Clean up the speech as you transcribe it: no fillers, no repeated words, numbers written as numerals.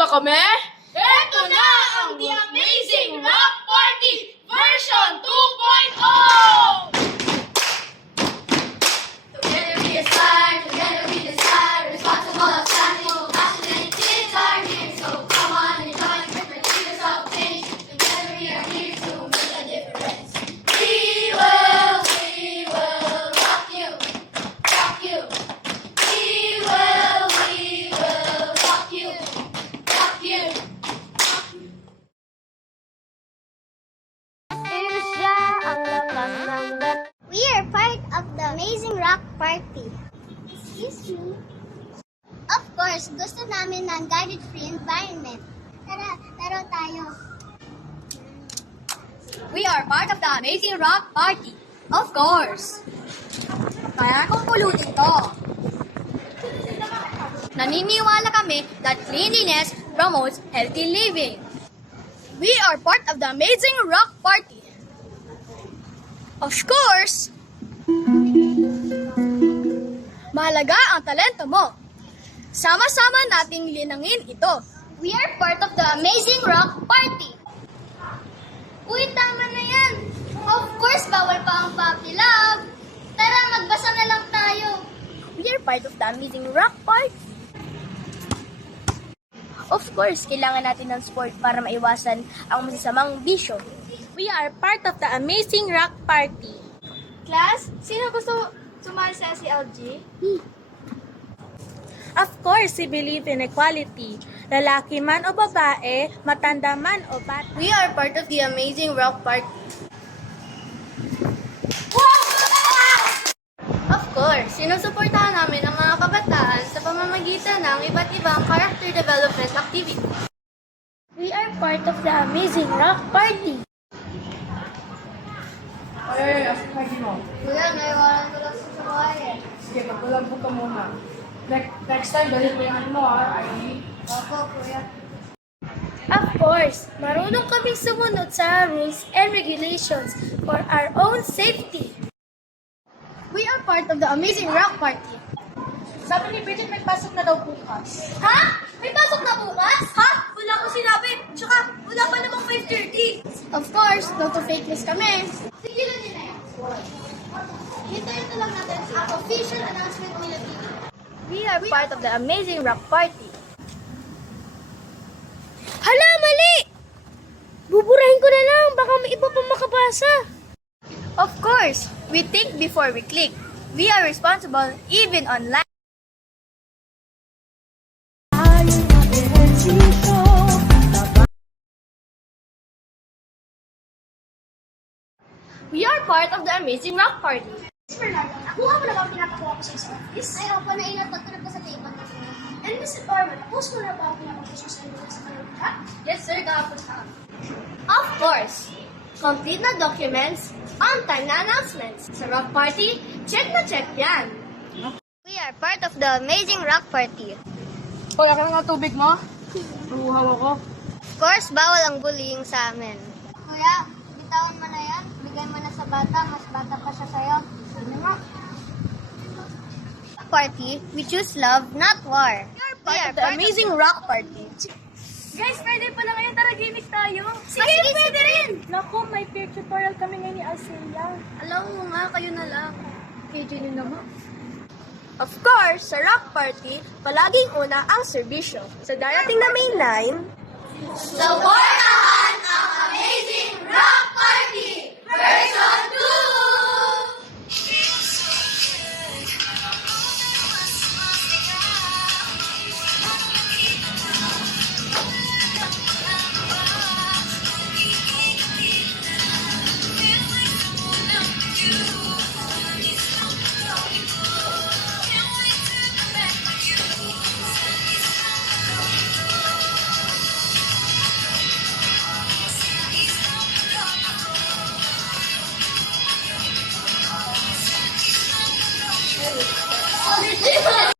ba kami? Ito na ang The Amazing Rock Party version 2.0! Together we aspire, together we decide, responsible, outstanding, passionate kids are here, so come on and join with the leaders of change. Together we are here to make a difference. We will rock you, rock you. We will rock you, rock you. We are part of the Amazing Rock Party. Excuse me. Of course, gusto namin ng gadget-free environment. Tara, laro tayo. We are part of the Amazing Rock Party. Of course. Kaya kung pulutin to. Naniniwala kami that cleanliness promotes healthy living. We are part of the Amazing Rock Party. Of course. Mahalaga ang talento mo. Sama-sama nating linangin ito. We are part of the Amazing Rock Party. Uy, tama na yan. Of course, bawal pa ang puppy love. Tara, magbasa na lang tayo. We are part of the Amazing Rock Party. Of course, kailangan natin ng sport para maiwasan ang masasamang bisyo. We are part of the Amazing Rock Party. Class, sino gusto sumali sa SLG? Of course, we believe in equality. Lalaki man o babae, matanda man o bata. We are part of the Amazing Rock Party. Of course, sinusuportahan namin ang mga kabataan sa pamamagitan ng iba't ibang character development activities. We are part of the Amazing Rock Party. Ay, asikahin mo. Kuya, naiwanan ko lang sa bahay eh. Sige, magpalambog ka muna. Next time, dahil mo yung ano mo, ID. Opo, kuya. Of course, marunong kaming sumunod sa rules and regulations for our own safety. We are part of the Amazing Rock Party. Sabi ni Bridget, may pasok na daw bukas. Ha? May pasok na bukas? Ha? Wala ko sinabi. Tsaka, wala pa namang 5:30. Of course, no to fake news kami. Sige na nila yan. Hintayin na lang natin ang official announcement nila dito. We are part of the Amazing Rock Party. Hala, mali! Buburahin ko na lang, baka may iba pa makabasa. Of course, we think before we click. We are responsible even online. We are part of the Amazing Rock Party. Nakuha mo na ba ang pinakakuha ko sa office? Ay, ako na inatag ko na pa sa table kasi. And Mr. Orman, post mo na ba ang pinakakuha sa office sa kanila? Yes, sir. Kahapon ka. Of course. Complete na documents, on-time na announcements. Sa Rock Party, check na check yan. We are part of the Amazing Rock Party. Hoy, akin nga tubig mo. Uhaw ako. Of course, bawal ang bullying sa amin. Kuya, bitawan mo na yan. Bigay mo na sa bata, mas bata pa siya sa'yo. Sabi mo. Party, we choose love, not war. We are part of the Amazing Rock Party. Guys, pwede pala ngayon, tara gimmick tayo. Sige, pwede rin! Naku, may peer tutorial kami ngayon ni Alcelia. Alam mo nga, kayo na lang. KJ nyo naman. Of course, sa Rock Party, palaging una ang serbisyo. Sa darating na May 9, support